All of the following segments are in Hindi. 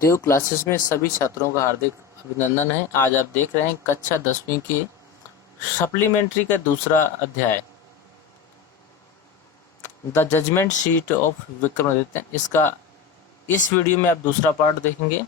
देव क्लासेस में सभी छात्रों का हार्दिक अभिनंदन है। आज आप देख रहे हैं कक्षा 10वीं की सप्लीमेंट्री का दूसरा अध्याय the judgement seat of Vikramaditya. इस वीडियो में आप दूसरा पार्ट देखेंगे।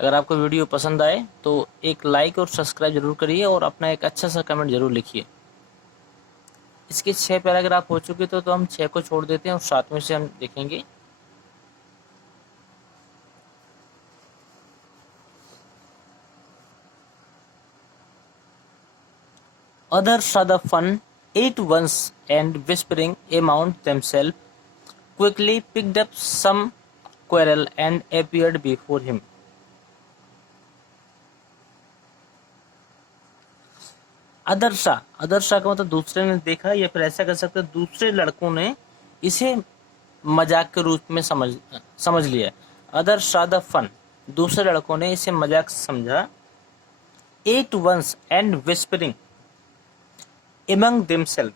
अगर आपको वीडियो पसंद आए तो एक लाइक और सब्सक्राइब जरूर करिए और अपना एक अच्छा सा कमेंट जरूर लिखिए। इसके 6 पैराग्राफ हो चुके तो हम 6 को छोड़ देते हैं और 7वें से हम देखेंगे। Others saw the fun, ate once, and whispering among themselves, quickly picked up some quarrel and appeared before him. अदर्शा का मतलब दूसरे ने देखा, या फिर ऐसा कर सकते हैं दूसरे लड़कों ने इसे मजाक के रूप में समझ लिया। अदर्शा द फन, दूसरे लड़कों ने इसे मजाक समझा। At once and whispering among themselves,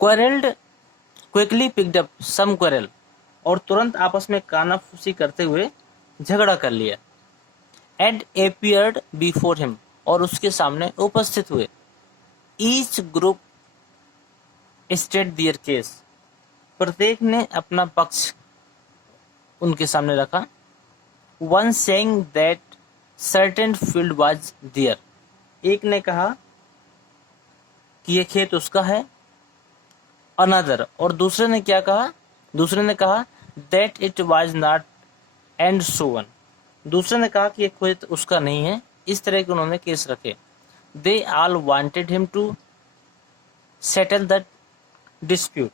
quarreled, quickly picked up some quarrel, और तुरंत आपस में कानाफूसी करते हुए झगड़ा कर लिया। and appeared before him, और उसके सामने उपस्थित हुए। each group stated their case, प्रत्येक ने अपना पक्ष उनके सामने रखा। one saying that certain field was there, एक ने कहा कि ये खेत उसका है। another, और दूसरे ने क्या कहा, दूसरे ने कहा that it was not, and so on, दूसरे ने कहा कि ये खेत उसका नहीं है। इस तरह के उन्होंने केस रखे। they all wanted him to settle the dispute,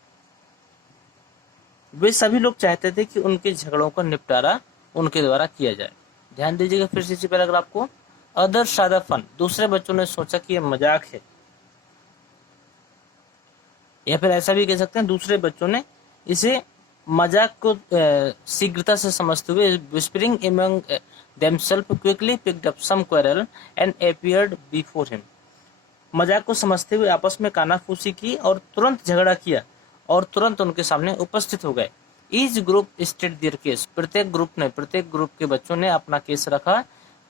वे सभी लोग चाहते थे कि उनके झगड़ों का निपटारा उनके द्वारा किया जाए। ध्यान दीजिएगा फिर से इसी पैराग्राफ को। अदर सादा फन, दूसरे बच्चों ने सोचा कि ये मजाक है, या फिर ऐसा भी कह सकते हैं दूसरे बच्चों ने इसे मजाक को शीघ्रता से समझते हुए whispering among themselves quickly picked up some quarrel and appeared before him, मजाक को समझते हुए आपस में कानाफूसी की और तुरंत झगड़ा किया और तुरंत उनके सामने उपस्थित हो गए। Each group stated their case, प्रत्येक ग्रुप के बच्चों ने अपना केस रखा।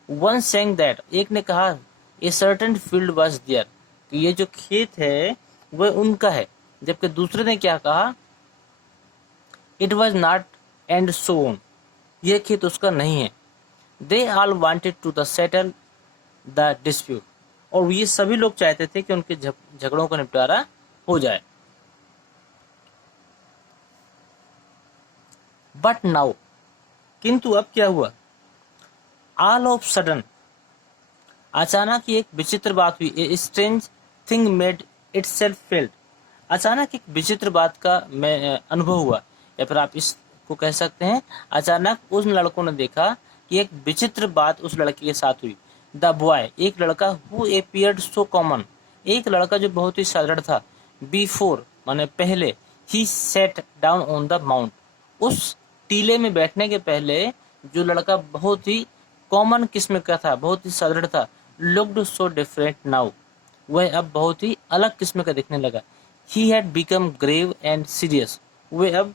One saying that, एक ने कहा a certain field was there, कि ये जो खेत है वह उनका है, जबकि दूसरे ने क्या कहा, it was not, and so on, ये खेत उसका नहीं है। They all wanted to settle the dispute, और ये सभी लोग चाहते थे कि उनके झगड़ों का निपटारा हो जाए। बट नाउ, किंतु अब क्या हुआ, ऑल ऑफ सडन, अचानक एक विचित्र बात हुई। A strange thing made itself felt, अचानक एक विचित्र बात का अनुभव हुआ, या फिर आप इसको कह सकते हैं अचानक उन लड़कों ने देखा कि एक विचित्र बात उस लड़के के साथ हुई। द बॉय, एक लड़का, हु अपीयर्ड सो कॉमन, एक लड़का जो बहुत ही साधारण था। बिफोर माने पहले, he set down on the mount, उस टीले में बैठने के पहले जो लड़का बहुत ही कॉमन किस्म का था, बहुत ही साधारण था। लुक्ड सो डिफरेंट नाउ, वह अब बहुत ही अलग किस्म का दिखने लगा। He had become grave and serious, वह अब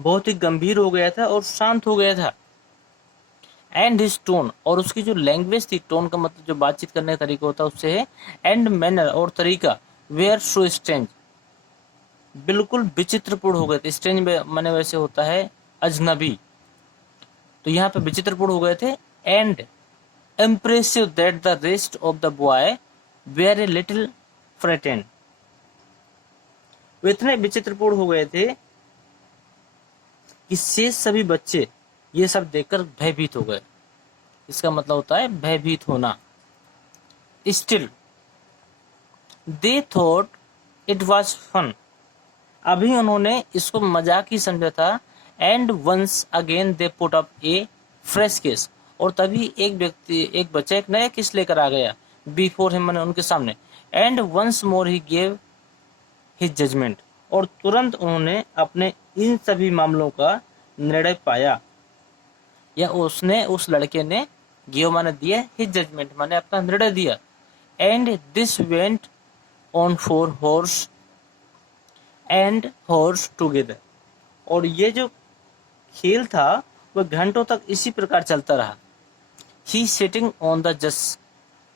बहुत ही गंभीर हो गया था और शांत हो गया था। एंड हिज टोन, और उसकी जो लैंग्वेज थी, टोन का मतलब जो बातचीत करने का तरीका होता है उससे है। एंड मैनर, और तरीका, वेयर सो स्ट्रेंज, बिल्कुल विचित्रपूर्ण हो गए थे। स्ट्रेंज माने वैसे होता है अजनबी, तो यहाँ पे विचित्रपूर्ण हो गए थे। And impressive that the rest of the boy were a little frightened, वे इतने विचित्रपूर्ण हो गए थे कि शेष सभी बच्चे ये सब देखकर भयभीत हो गए। इसका मतलब होता है भयभीत होना। Still they thought it was fun, अभी उन्होंने इसको मजाक ही समझा था। And once again they put up a fresh case, और तभी एक बच्चा एक नया केस लेकर आ गया। बिफोर हिम, मैंने उनके सामने। And once more he gave his judgement, और तुरंत उन्होंने अपने इन सभी मामलों का निर्णय पाया, या उसने, उस लड़के ने गिव माने दिया, हिज जजमेंट माने अपना निर्णय दिया। And this went on for horse and horse together. और ये जो खेल था वह घंटों तक इसी प्रकार चलता रहा। He sitting on the just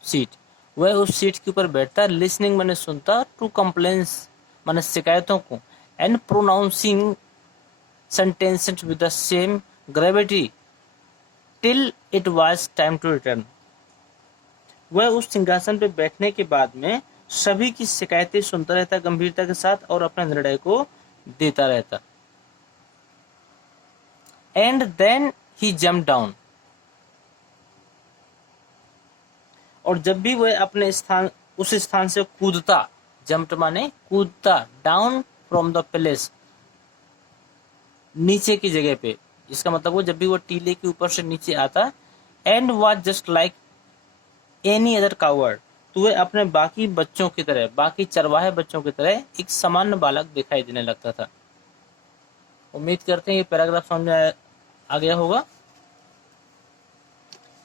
seat, वह उस सीट के ऊपर बैठता, लिसनिंग मैंने सुनता, टू कंप्लेन्स मैंने शिकायतों को, and pronouncing sentences with the same gravity till it was time to return। वह उस सिंहासन पे बैठने के बाद में सभी की शिकायतें सुनता रहता गंभीरता के साथ और अपने निर्णय को देता रहता। And then he jump down, और जब भी वह अपने स्थान उस स्थान से कूदता, जंप माने कूदता, डाउन फ्रॉम द प्लेस, नीचे की जगह पे, इसका मतलब वो जब भी वो टीले के ऊपर से नीचे आता, and was just like any other coward, तो वह अपने बाकी बच्चों की तरह, बाकी चरवाहे बच्चों की तरह एक सामान्य बालक दिखाई देने लगता था। उम्मीद करते हैं ये पैराग्राफ समझ में आ गया होगा।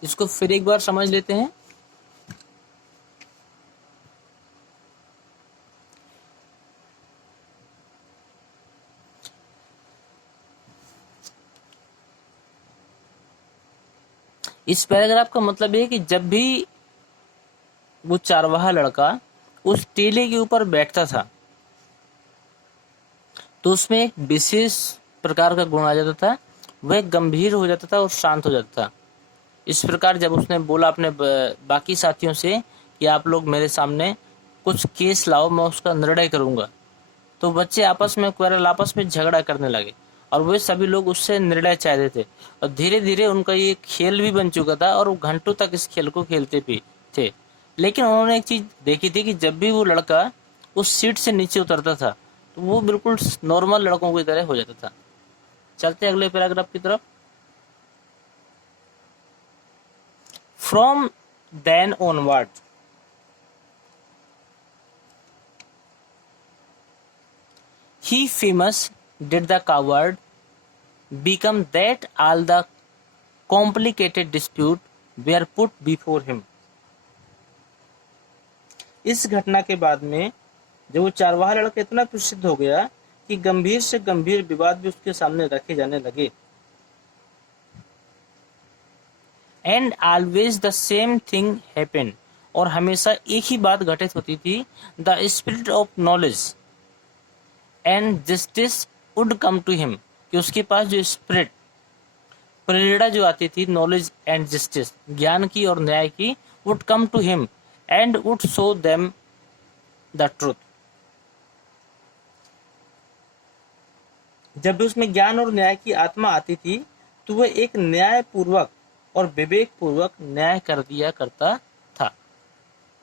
इसको फिर एक बार समझ लेते हैं। इस पैराग्राफ का मतलब है कि जब भी वो चारवाहा लड़का उस टीले के ऊपर बैठता था तो उसमें एक विशेष प्रकार का गुण आ जाता था, वह गंभीर हो जाता था और शांत हो जाता था। इस प्रकार जब उसने बोला अपने बाकी साथियों से कि आप लोग मेरे सामने कुछ केस लाओ, मैं उसका निर्णय करूंगा, तो बच्चे आपस में केवल आपस में झगड़ा करने लगे और वे सभी लोग उससे निर्णय चाहते थे। और धीरे धीरे उनका ये खेल भी बन चुका था और वो घंटों तक इस खेल को खेलते भी थे। लेकिन उन्होंने एक चीज देखी थी कि जब भी वो लड़का उस सीट से नीचे उतरता था तो वो बिल्कुल नॉर्मल लड़कों की तरह हो जाता था। चलते अगले पैराग्राफ की तरफ। From then onward, he famous did the coward become that all the complicated dispute were put before him। इस घटना के बाद में जब वो चारवाहा लड़का इतना प्रसिद्ध हो गया कि गंभीर से गंभीर विवाद भी उसके सामने रखे जाने लगे। And always the same thing happened, और हमेशा एक ही बात घटित होती थी, the spirit of knowledge and justice would come to him, कि उसके पास जो स्पिरिट, प्रेरणा जो आती थी, नॉलेज एंड जस्टिस, ज्ञान की और न्याय की, would come to him and would show them the truth. जब भी उसमें ज्ञान और न्याय की आत्मा आती थी तो वह एक न्याय पूर्वक और विवेक पूर्वक न्याय कर दिया करता था।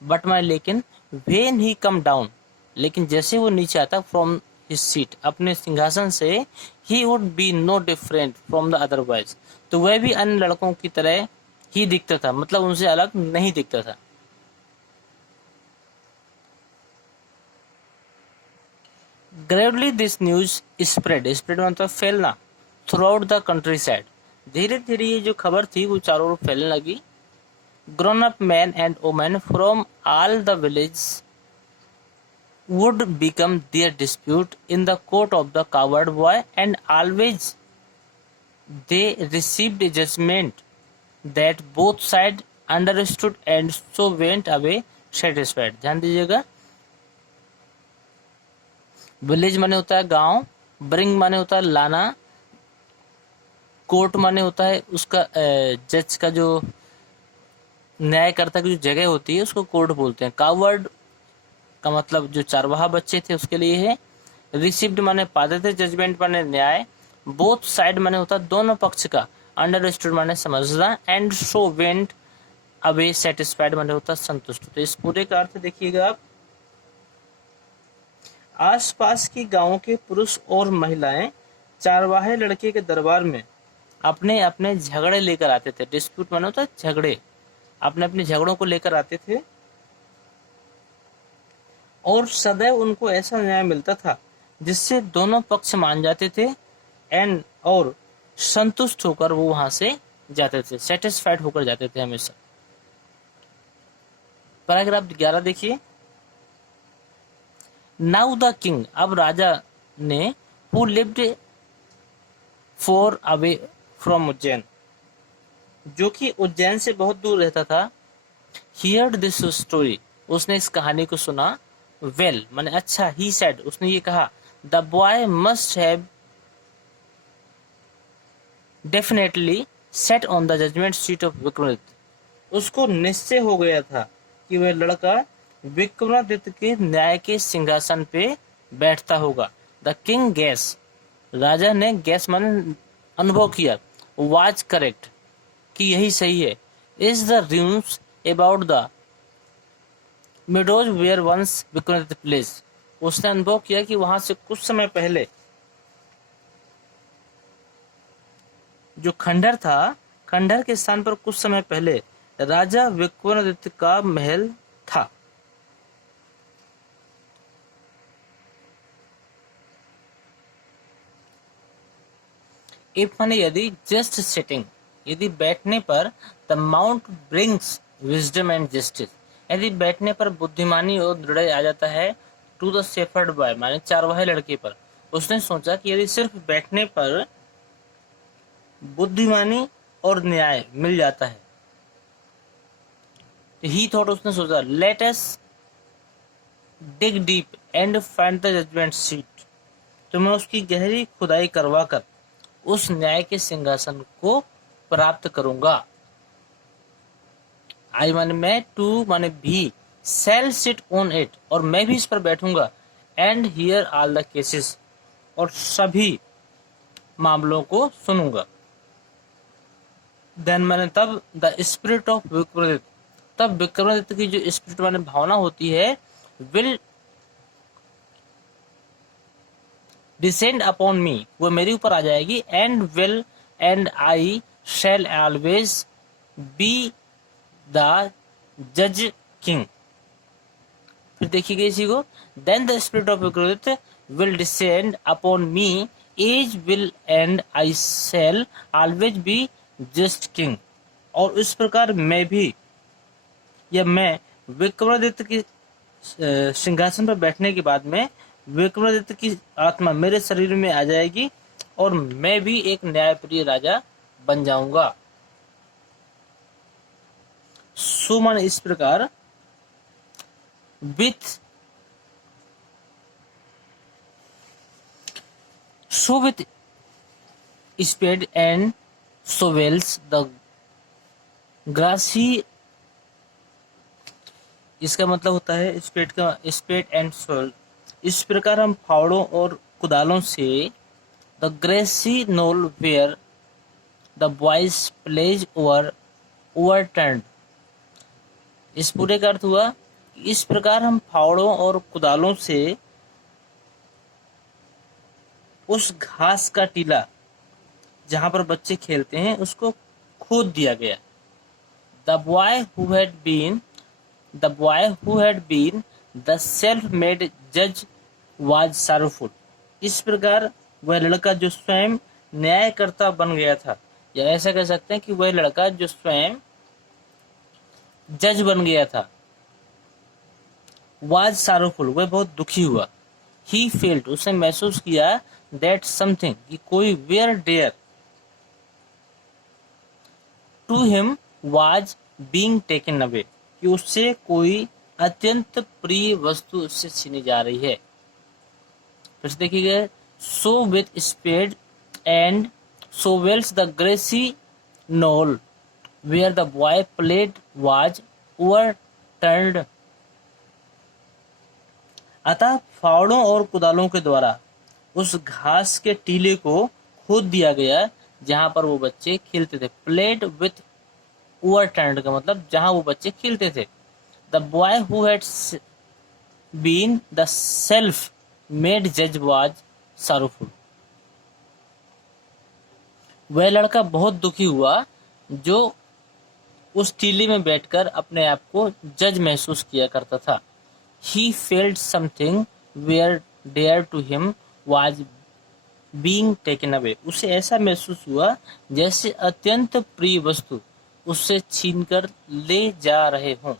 बट माई, लेकिन व्हेन ही कम डाउन, लेकिन जैसे वो नीचे आता फ्रॉम हिज सीट, अपने सिंहासन से, he would be no different from the otherwise, तो वह भी अन्य लड़कों की तरह ही दिखता था, मतलब उनसे अलग नहीं दिखता था। Gradually this news spread, spread मतलब फैलना, through out the country side, धीरे धीरे ये जो खबर थी वो चारों ओर फैलने लगी। Grown up man and women from all the village would become their dispute in the court of the coward boy, and always they received a judgment that both sides understood and so went away satisfied। ध्यान दीजिएगा, विलेज माने होता है गांव, ब्रिंग माने होता है लाना, कोर्ट माने होता है उसका जज का जो न्यायकर्ता की जो जगह होती है उसको कोर्ट बोलते हैं। कावर्ड का मतलब जो चारवाहा बच्चे थे उसके लिए है। रिसीव्ड माने पाते थे, जजमेंट माने न्याय, बोथ साइड माने होता है दोनों पक्ष का, अंडरस्टूड माने समझना, and so went away satisfied माने होता है संतुष्ट। तो इस पूरे का अर्थ देखिएगा आप, आसपास की गांवों के पुरुष और महिलाएं चारवाहे लड़के के दरबार में अपने अपने झगड़े लेकर आते थे। डिस्प्यूट माने होता है झगड़े, अपने अपने झगड़ों को लेकर आते थे और सदैव उनको ऐसा न्याय मिलता था जिससे दोनों पक्ष मान जाते थे एंड और संतुष्ट होकर वो वहां से जाते थे, सेटिस्फाइड होकर जाते थे हमेशा। पैराग्राफ 11 देखिए। नाउ द किंग, अब राजा ने who lived for away from Ujjain, जो कि उज्जैन से बहुत दूर रहता था, हियर्ड दिस स्टोरी, उसने इस कहानी को सुना, वेल माने अच्छा, ही सेड, उसने ये कहा, the boy must have definitely sat on the judgement seat of Vikramaditya, उसको निश्चय हो गया था कि वह लड़का विक्रमादित्य के न्याय के सिंहासन पे बैठता होगा। द किंग गैस, राजा ने गैस मान अनुभव किया, वाज करेक्ट, कि यही सही है, is the rooms about the meadows where once Vikramaditya place, उसने अनुभव किया कि वहां से कुछ समय पहले जो खंडर था, खंडर के स्थान पर कुछ समय पहले राजा विक्रमादित्य का महल था। इफ माने यदि, जस्ट सिटिंग, यदि बैठने पर, the mount brings wisdom and justice, यदि बैठने पर बुद्धिमानी और दृढ़ आ जाता है, टू द शेफर्ड बॉय माने चारवाहे लड़के पर, उसने सोचा कि यदि सिर्फ बैठने पर बुद्धिमानी और न्याय मिल जाता है, ही थॉट, उसने सोचा, let us dig deep and find the judgement seat, तो मैं उसकी गहरी खुदाई करवा कर उस न्याय के सिंहासन को प्राप्त करूंगा। आई माने मैं, टू माने भी, सेल सिट ऑन इट, और मैं भी इस पर बैठूंगा, and here all the cases, और सभी मामलों को सुनूंगा। देन माने तब, द स्पिरिट ऑफ विक्रमादित्य, तब विक्रमादित्य की जो स्पिरिट माने भावना होती है, विल डिसेंड अपॉन मी, वो मेरे ऊपर आ जाएगी, and I shall always be the जज किंग। फिर देखिएगा इसी को, then the spirit of Vikramaditya will descend upon me, as well and I shall always be just king, और इस प्रकार मैं भी, या मैं विक्रमादित्य की सिंहासन पर बैठने के बाद में विक्रमादित्य की आत्मा मेरे शरीर में आ जाएगी, और मैं भी एक न्यायप्रिय राजा बन जाऊंगा। सो माने इस प्रकार, with spade and shovels the grassy, इसका मतलब होता है स्पेड एंड सोल, इस प्रकार हम फावड़ों और कुदालों से, the grassy knoll where the boys plays overturned, इस पूरे का अर्थ हुआ, इस प्रकार हम फावड़ों और कुदालों से उस घास का टीला जहां पर बच्चे खेलते हैं उसको खोद दिया गया। The boy who had been the self made जज वाज सारूफुल, इस प्रकार वह लड़का जो स्वयं न्यायकर्ता बन गया था, या ऐसा कह सकते हैं कि वह लड़का जो स्वयं जज बन गया था, वाज सारूफुल, वह बहुत दुखी हुआ। ही फेल्ट, उसने महसूस किया, दैट समथिंग, कि कोई very dear to him was being taken away, कि उससे कोई अत्यंत प्रिय वस्तु उससे छीनी जा रही है। फिर देखिएगा, so with spade and shovels the grassy knoll where the boy played was overturned, अतः फावड़ों और कुदालों के द्वारा उस घास के टीले को खोद दिया गया जहां पर वो बच्चे खेलते थे। प्लेड विथ ओवरटर्न्ड का मतलब जहां वो बच्चे खेलते थे। The boy who had been the self made जज वाज सारूफुल, वह लड़का बहुत दुखी हुआ जो उस टीले में बैठकर अपने आप को जज महसूस किया करता था। He felt something where dear to him was being taken away, उसे ऐसा महसूस हुआ जैसे अत्यंत प्रिय वस्तु उससे छीनकर ले जा रहे हों।